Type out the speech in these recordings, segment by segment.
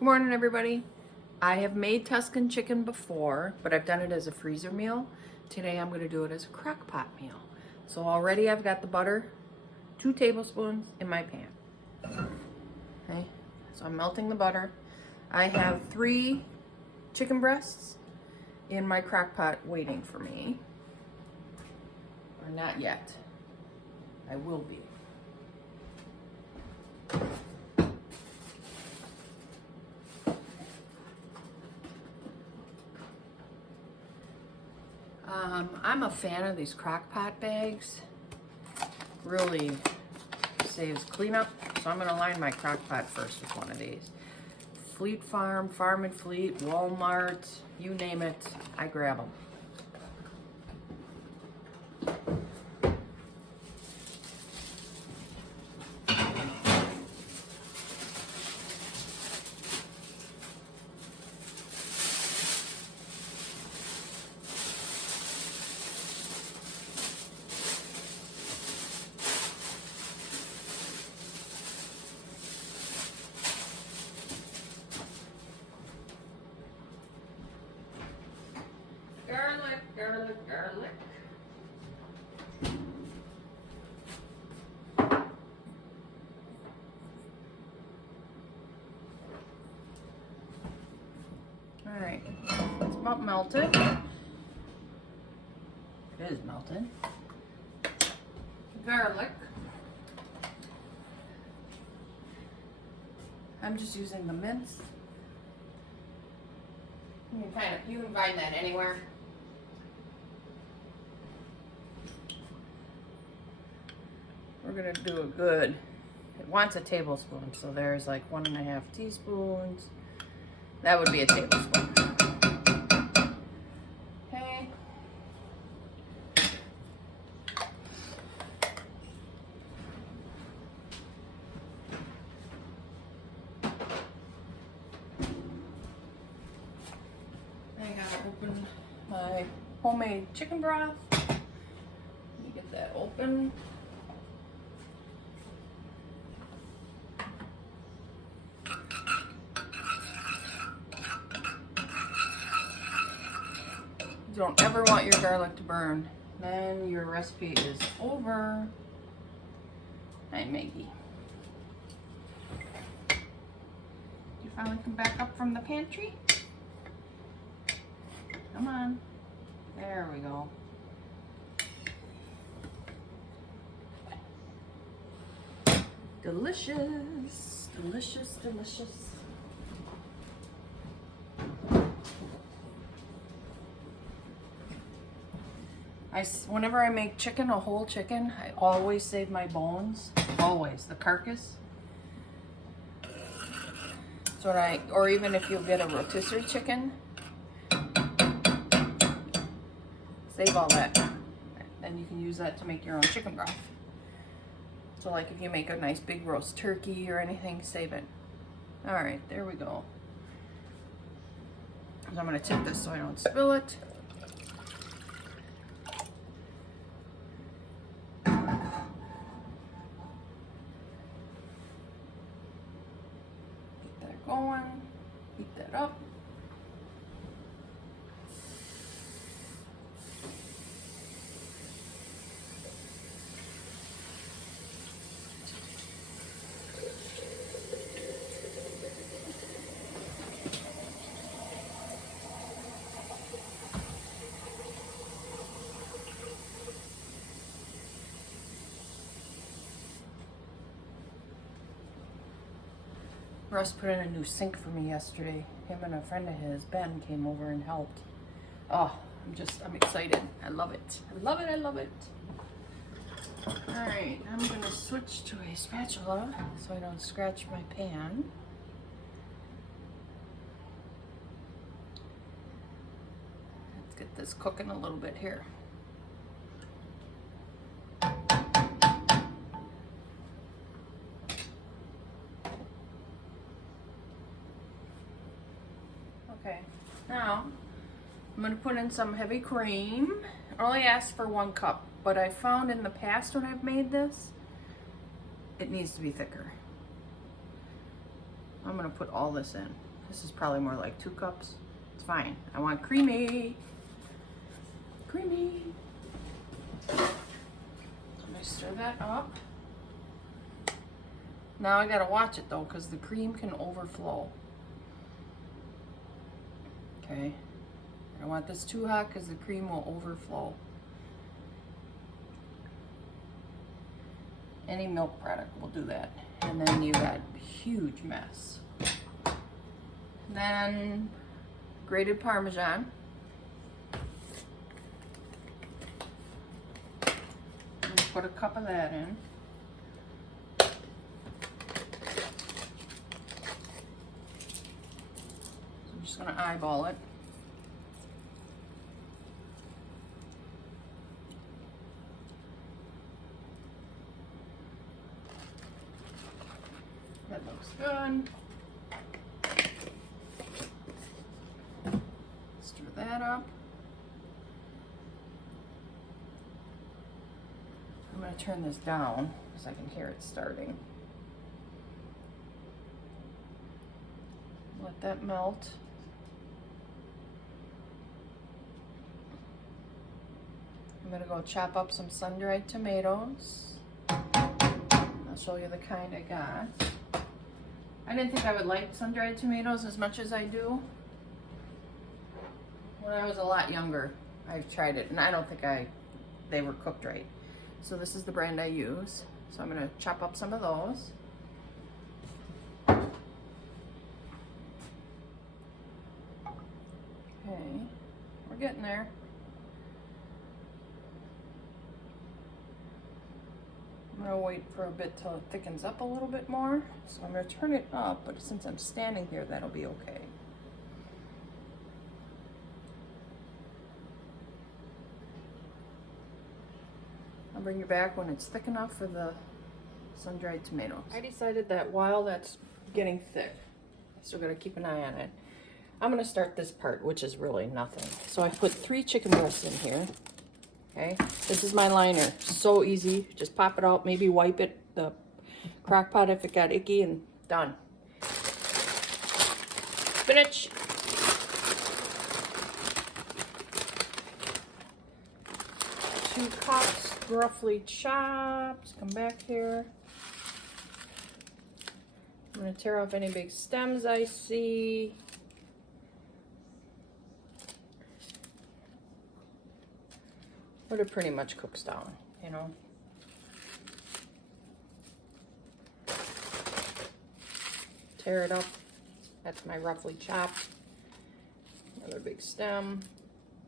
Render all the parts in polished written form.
Good morning, everybody. I have made Tuscan chicken before, but I've done it as a freezer meal. Today I'm going to do it as a crock pot meal. So already I've got the butter, 2 tablespoons in my pan. Okay, so I'm melting the butter. I have 3 chicken breasts in my crock pot waiting for me. Or not yet. I will be. I'm a fan of these crock pot bags. Really saves cleanup. So I'm gonna line my crock pot first with one of these. Fleet Farm, Farm and Fleet, Walmart, you name it, I grab them. Garlic, garlic. All right, it's about melted. It is melted. Garlic. I'm just using the minced. You can find that anywhere. We're gonna do a good, it wants a tablespoon, so there's like 1.5 teaspoons. That would be a tablespoon. Okay. I gotta open my homemade chicken broth. Let me get that open. You don't ever want your garlic to burn. Then your recipe is over. Hi, Maggie. You finally come back up from the pantry? Come on. There we go. Delicious, delicious, delicious. Whenever I make chicken, a whole chicken, I always save my bones. Always, the carcass. So or even if you get a rotisserie chicken, save all that. Then you can use that to make your own chicken broth. So like if you make a nice big roast turkey or anything, save it. All right, there we go. So I'm gonna tip this so I don't spill it. Going, heat that up. Russ put in a new sink for me yesterday. Him and a friend of his, Ben, came over and helped. Oh, I'm excited. I love it. I love it, I love it. All right, I'm gonna switch to a spatula so I don't scratch my pan. Let's get this cooking a little bit here. Okay, now I'm going to put in some heavy cream. I only asked for 1 cup, but I found in the past when I've made this, it needs to be thicker. I'm going to put all this in. This is probably more like 2 cups. It's fine. I want creamy. Creamy. So I'm gonna stir that up. Now I gotta watch it though, because the cream can overflow. Okay. I don't want this too hot because the cream will overflow. Any milk product will do that. And then you got a huge mess. Then grated Parmesan. Put a cup of that in. So I'm just gonna eyeball it. That looks good. Stir that up. I'm going to turn this down because I can hear it starting. Let that melt. I'm going to go chop up some sun-dried tomatoes. I'll show you the kind I got. I didn't think I would like sun-dried tomatoes as much as I do. When I was a lot younger, I tried it, and I don't think they were cooked right. So this is the brand I use. So I'm gonna chop up some of those. Okay, we're getting there. I'm gonna wait for a bit till it thickens up a little bit more. So I'm gonna turn it up, but since I'm standing here, that'll be okay. I'll bring you back when it's thick enough for the sun-dried tomatoes. I decided that while that's getting thick, I still gotta keep an eye on it. I'm gonna start this part, which is really nothing. So I put 3 chicken breasts in here. Okay, this is my liner. So easy. Just pop it out, maybe wipe it, the crock pot if it got icky, and done. Spinach. 2 cups, roughly chopped. Come back here. I'm gonna tear off any big stems I see. But it pretty much cooks down, you know. Tear it up. That's my roughly chopped. Another big stem.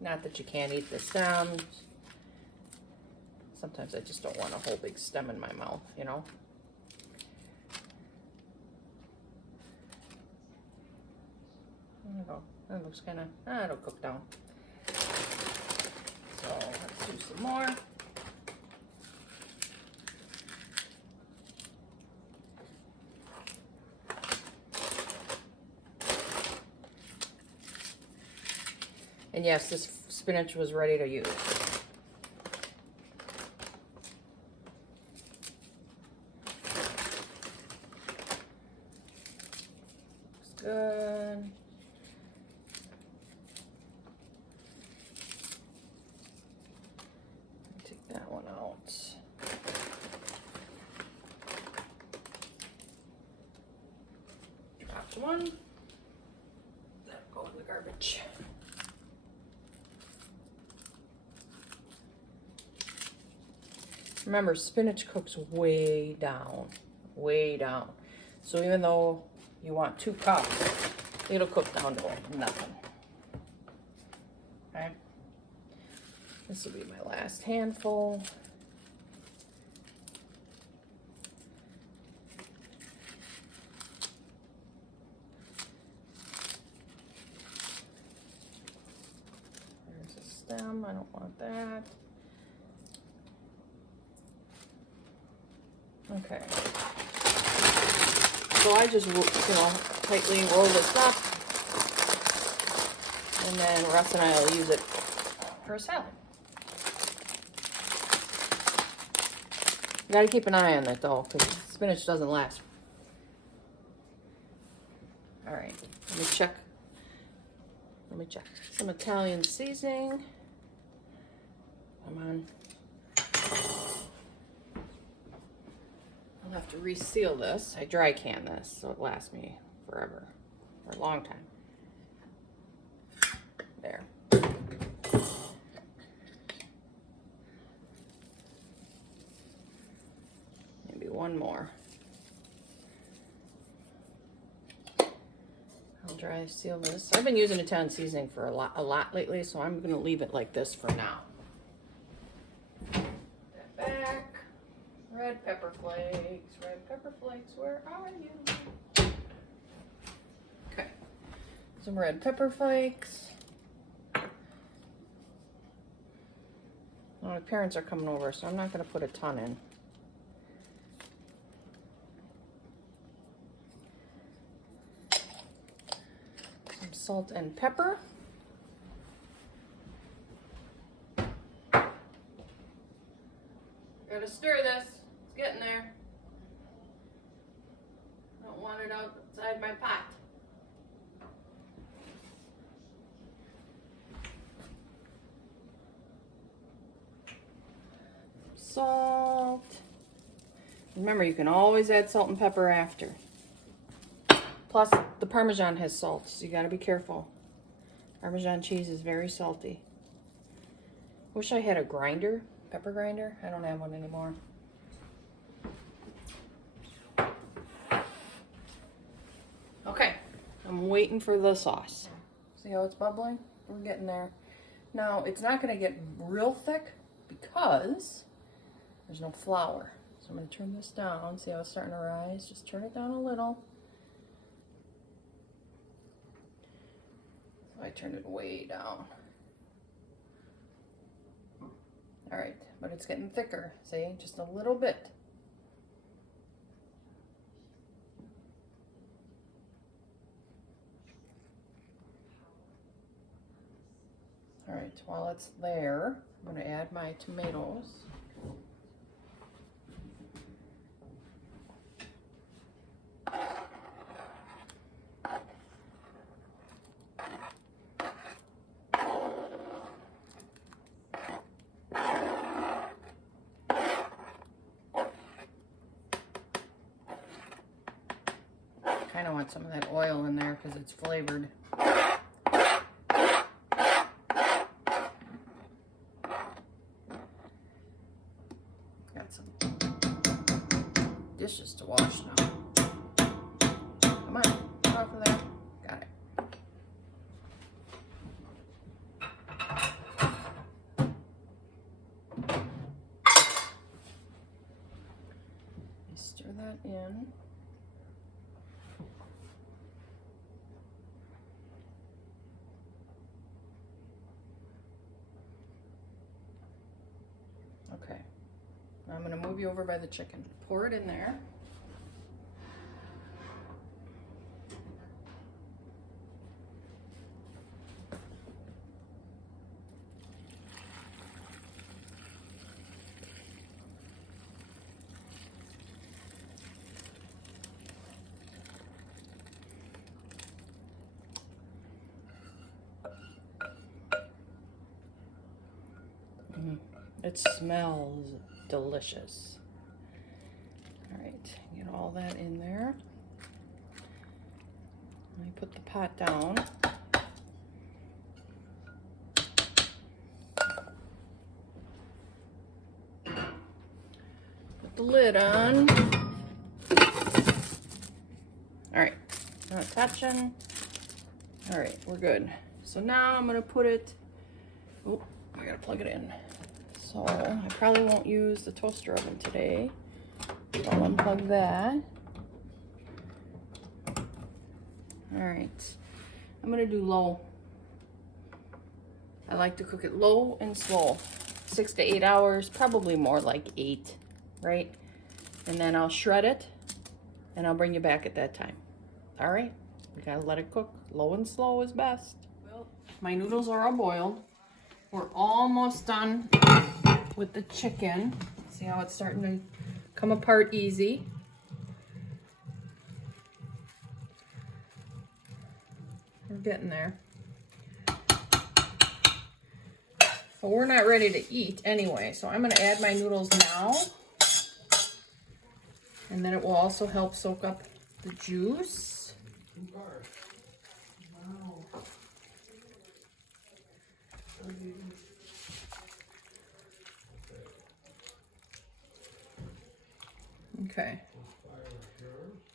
Not that you can't eat the stems. Sometimes I just don't want a whole big stem in my mouth, you know. There you go. That looks kind of, it'll cook down. So let's do some more. And yes, this spinach was ready to use. Looks good. Take that one out. Dropped one. That'll go in the garbage. Remember, spinach cooks way down, way down. So even though you want 2 cups, it'll cook down to nothing. Okay. This will be my last handful. There's a stem, I don't want that. Okay, so I just, tightly roll this up, and then Russ and I will use it for a salad. You gotta keep an eye on that though, because spinach doesn't last. All right, let me check. Some Italian seasoning. Come on. I'll have to reseal this. I dry can this so it lasts me forever, for a long time. There. Maybe one more. I'll dry seal this. I've been using Italian seasoning for a lot lately, so I'm gonna leave it like this for now. That back. Red pepper flakes. Red pepper flakes, where are you? Okay. Some red pepper flakes. Well, my parents are coming over, so I'm not gonna put a ton in. Salt and pepper. Gotta stir this. It's getting there. Don't want it outside my pot. Salt. Remember, you can always add salt and pepper after. Plus, the Parmesan has salt, so you gotta be careful. Parmesan cheese is very salty. Wish I had a grinder, pepper grinder. I don't have one anymore. Okay, I'm waiting for the sauce. See how it's bubbling? We're getting there. Now, it's not gonna get real thick because there's no flour. So I'm gonna turn this down. See how it's starting to rise? Just turn it down a little. I turned it way down. All right, but it's getting thicker. See, just a little bit. All right, while it's there, I'm going to add my tomatoes. I want some of that oil in there because it's flavored. Got some dishes to wash now. Come on, get off of there. Got it. Stir that in. Okay, I'm going to move you over by the chicken. Pour it in there. It smells delicious. All right, get all that in there. Let me put the pot down. Put the lid on. All right, not touching. All right, we're good. So now I'm gonna put it, oh, I gotta plug it in. So I probably won't use the toaster oven today. So I'll unplug that. All right, I'm gonna do low. I like to cook it low and slow. 6 to 8 hours, probably more like 8, right? And then I'll shred it and I'll bring you back at that time. All right, we gotta let it cook. Low and slow is best. Well, my noodles are all boiled. We're almost done with the chicken. See how it's starting to come apart easy. We're getting there. But we're not ready to eat anyway, so I'm gonna add my noodles now. And then it will also help soak up the juice. Okay.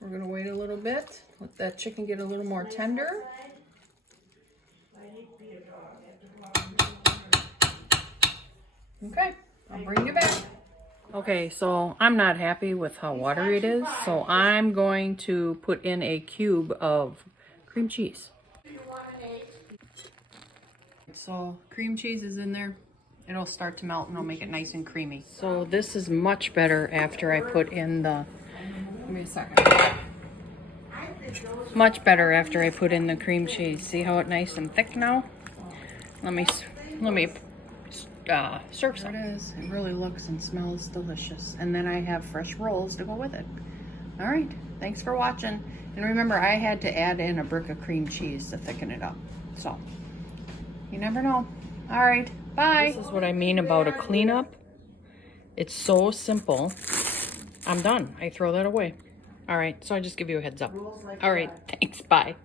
We're gonna wait a little bit, let that chicken get a little more tender. Okay, I'll bring you back. Okay, so I'm not happy with how watery it is, so I'm going to put in a cube of cream cheese. So cream cheese is in there. It'll start to melt and I'll make it nice and creamy. So this is much better after I put in the, give me a second. Much better after I put in the cream cheese. See how it's nice and thick now? Let me serve some. There it is. It really looks and smells delicious. And then I have fresh rolls to go with it. All right, thanks for watching. And remember, I had to add in a brick of cream cheese to thicken it up. So, you never know. All right, bye. This is what I mean about a cleanup. It's so simple. I'm done. I throw that away. All right, so I just give you a heads up. All right, thanks, bye.